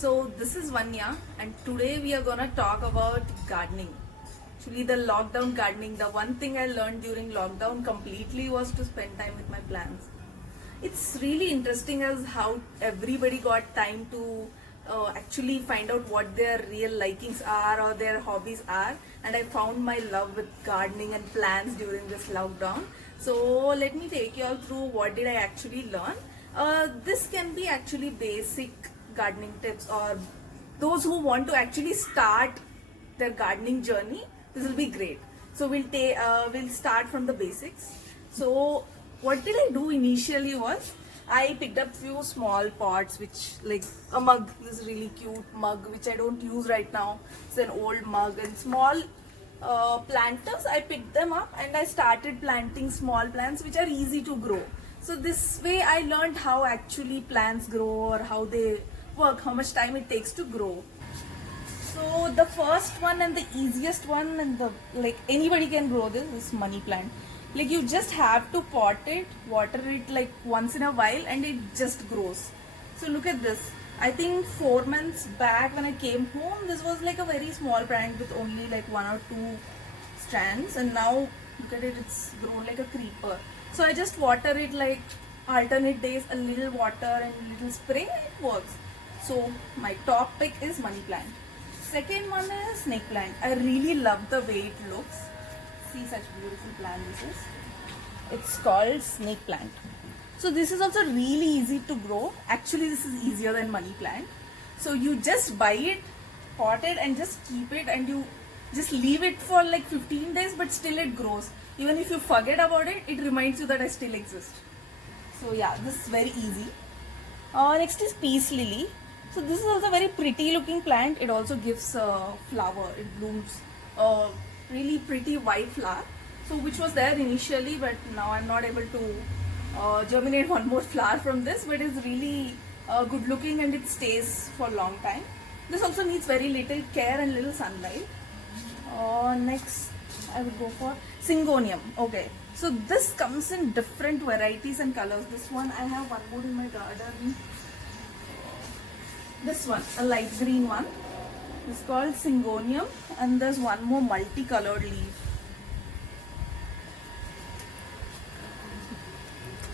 So this is Vanya and today we are gonna talk about gardening. Actually the lockdown gardening, the one thing I learned during lockdown completely was to spend time with my plants. It's really interesting as how everybody got time to actually find out what their real likings are or their hobbies are, and I found my love with gardening and plants during this lockdown. So let me take you all through what did I actually learn. This can be actually basic gardening tips, or those who want to actually start their gardening journey, this will be great. So we'll start from the basics. So what did I do initially was I picked up few small pots, which like a mug, this really cute mug which I don't use right now. It's an old mug, and small planters, I picked them up and I started planting small plants which are easy to grow. So this way I learned how actually plants grow, or how they work, how much time it takes to grow. So the first one and the easiest one, and the like anybody can grow this, is money plant. Like you just have to pot it, water it like once in a while, and it just grows. So look at this. I think 4 months back when I came home, this was like a very small plant with only like 1 or 2 strands, and now look at it, it's grown like a creeper. So I just water it like alternate days, a little water and a little spray, and it works. So my top pick is money plant. Second one is snake plant. I really love the way it looks. See such beautiful plant this is. It's called snake plant. So this is also really easy to grow. Actually this is easier than money plant. So you just buy it, pot it, and just keep it, and you just leave it for like 15 days, but still it grows. Even if you forget about it, it reminds you that I still exist. So yeah, this is very easy. Next is peace lily. So this is also a very pretty looking plant. It also gives flower. It blooms really pretty white flower. So which was there initially, but now I'm not able to germinate one more flower from this. But it's really good looking and it stays for a long time. This also needs very little care and little sunlight. Next I would go for syngonium. Okay. So this comes in different varieties and colors. This one I have one more in my garden. This one, a light green one, is called syngonium, and there's one more multicolored leaf.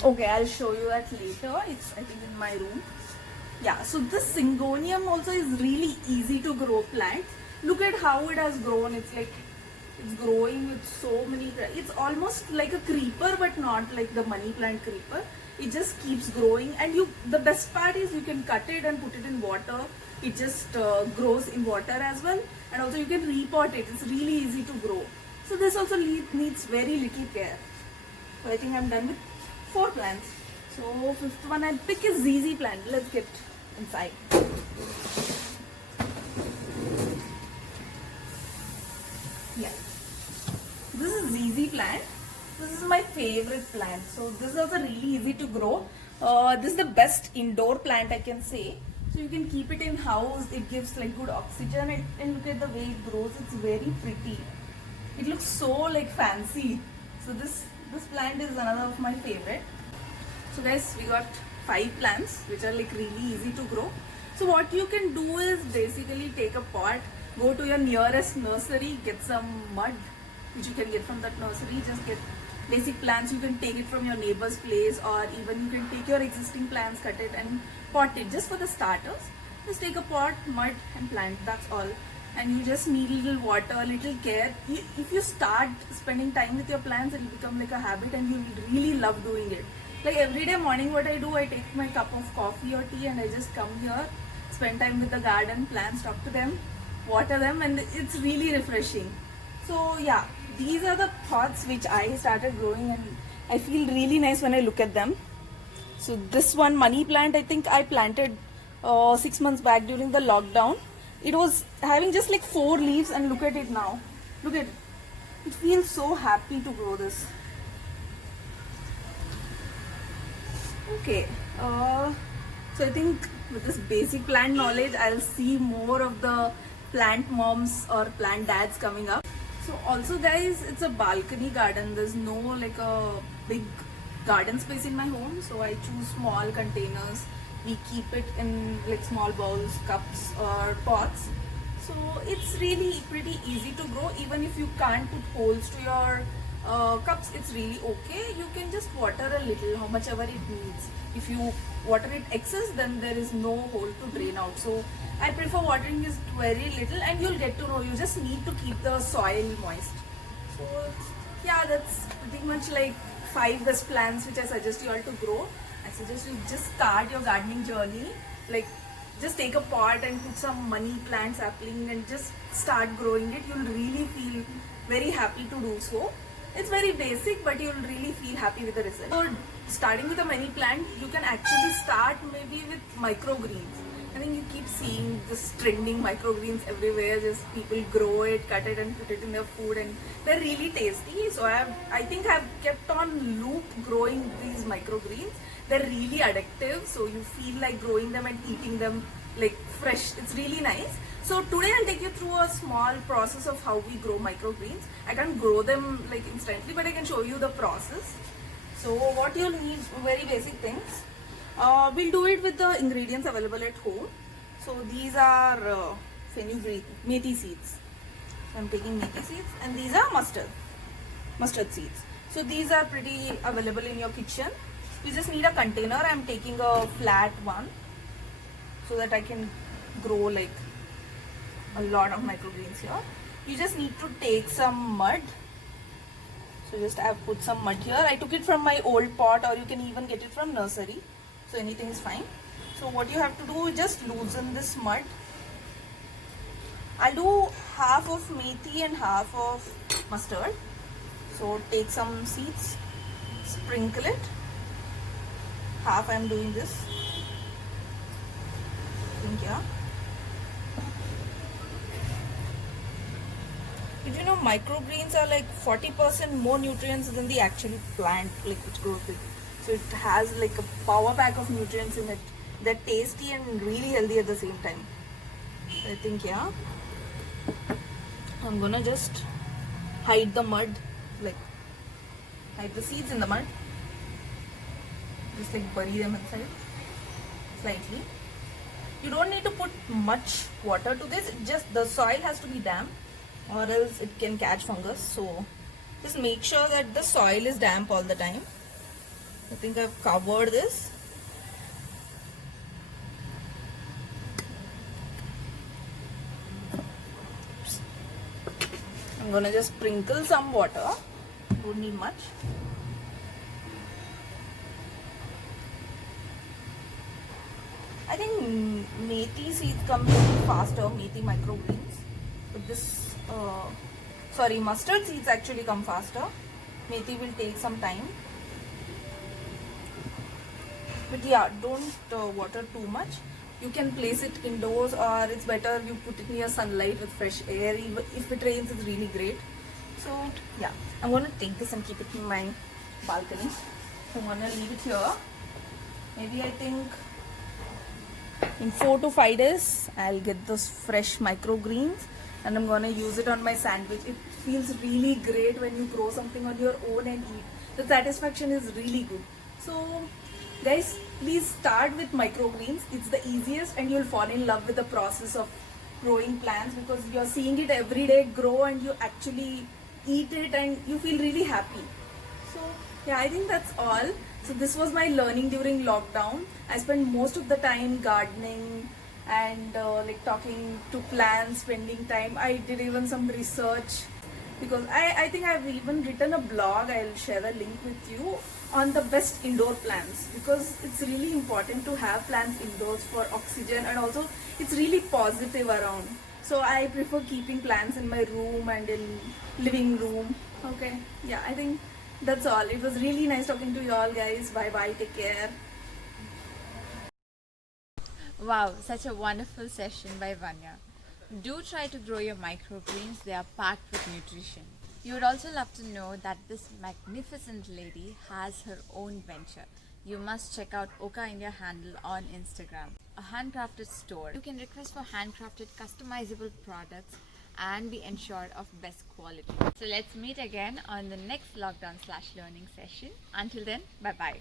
Okay, I'll show you that later. It's I think in my room. Yeah, so this syngonium also is really easy to grow plant. Look at how it has grown. It's like it's growing with so many. It's almost like a creeper, but not like the money plant creeper. It just keeps growing, and the best part is you can cut it and put it in water. It just grows in water as well, and also you can repot it. It's really easy to grow. So this also needs very little care. So I think I'm done with 4 plants. So fifth one I'll pick is ZZ plant. Let's get inside. Yeah, this is ZZ plant. This is my favorite plant. So this is also really easy to grow. This is the best indoor plant I can say. So you can keep it in house. It gives like good oxygen, and look at the way it grows. It's very pretty. It looks so like fancy. So this plant is another of my favorite. So guys, we got 5 plants which are like really easy to grow. So what you can do is basically take a pot, go to your nearest nursery, get some mud which you can get from that nursery. Just get basic plants. You can take it from your neighbor's place, or even you can take your existing plants, cut it and pot it. Just for the starters, just take a pot, mud and plant. That's all. And you just need little water, little care. If you start spending time with your plants, it will become like a habit, and you will really love doing it. Like every day morning what I do, I take my cup of coffee or tea and I just come here, spend time with the garden plants, talk to them, water them, and it's really refreshing. So yeah, these are the pots which I started growing, and I feel really nice when I look at them. So this one money plant, I think I planted 6 months back during the lockdown. It was having just like 4 leaves, and look at it now. Look at it. It feels so happy to grow this. Okay. So I think with this basic plant knowledge, I'll see more of the plant moms or plant dads coming up. So also guys, it's a balcony garden. There's no like a big garden space in my home, so I choose small containers We keep it in like small bowls, cups or pots. So it's really pretty easy to grow. Even if you can't put holes to your cups, it's really okay. You can just water a little, how much ever it needs. If you water it excess, then there is no hole to drain out. So I prefer watering is very little, and you'll get to know. You just need to keep the soil moist. So yeah, that's pretty much like 5 best plants which I suggest you all to grow. I suggest you just start your gardening journey. Like just take a pot and put some money plant sapling and just start growing it. You'll really feel very happy to do so. It's very basic, but you'll really feel happy with the result. So starting with a money plant, you can actually start maybe with microgreens. I think you keep seeing this trending microgreens everywhere. Just people grow it, cut it, and put it in their food, and they're really tasty. So I think I've kept on loop growing these microgreens. They're really addictive. So you feel like growing them and eating them like fresh. It's really nice. So today I'll take you through a small process of how we grow microgreens. I can't grow them like instantly, but I can show you the process. So what you'll need, very basic things. We'll do it with the ingredients available at home. So these are fenugreek, methi seeds. So I'm taking methi seeds, and these are mustard seeds. So these are pretty available in your kitchen. You just need a container. I'm taking a flat one so that I can grow like a lot of microgreens here. You just need to take some mud. So just I've put some mud here. I took it from my old pot, or you can even get it from nursery. So anything is fine. So what you have to do is just loosen this mud. I'll do half of methi and half of mustard. So take some seeds, sprinkle it. Half I'm doing this. Think yeah. Did you know microgreens are like 40% more nutrients than the actual plant like which grows with? So it has like a power pack of nutrients in it. They're tasty and really healthy at the same time. So I think yeah. I'm gonna just hide the mud, like hide the seeds in the mud. Just like bury them inside slightly. You don't need to put much water to this. Just the soil has to be damp, or else it can catch fungus. So just make sure that the soil is damp all the time. I think I've covered this. I'm gonna just sprinkle some water. Don't need much. I think methi seeds come really faster, methi microgreens. But this, mustard seeds actually come faster. Methi will take some time. But yeah, don't water too much. You can place it indoors, or it's better you put it near sunlight with fresh air. Even if it rains, it's really great. So yeah, I'm gonna take this and keep it in my balcony. So I'm gonna leave it here. Maybe I think in 4 to 5 days, I'll get those fresh microgreens, and I'm gonna use it on my sandwich. It feels really great when you grow something on your own and eat. The satisfaction is really good. So guys, please start with microgreens. It's the easiest, and you'll fall in love with the process of growing plants because you're seeing it every day grow, and you actually eat it and you feel really happy. So yeah, I think that's all. So this was my learning during lockdown. I spent most of the time gardening and like talking to plants, spending time. I did even some research because I think I've even written a blog. I'll share a link with you on the best indoor plants, because it's really important to have plants indoors for oxygen, and also it's really positive around. So I prefer keeping plants in my room and in living room. Okay, yeah, I think that's all. It was really nice talking to you all, guys. Bye bye, take care. Wow, such a wonderful session by Vanya. Do try to grow your microgreens, they are packed with nutrition. You would also love to know that this magnificent lady has her own venture. You must check out Oka India handle on Instagram, a handcrafted store. You can request for handcrafted customizable products and be ensured of best quality. So let's meet again on the next lockdown/learning session. Until then, bye bye.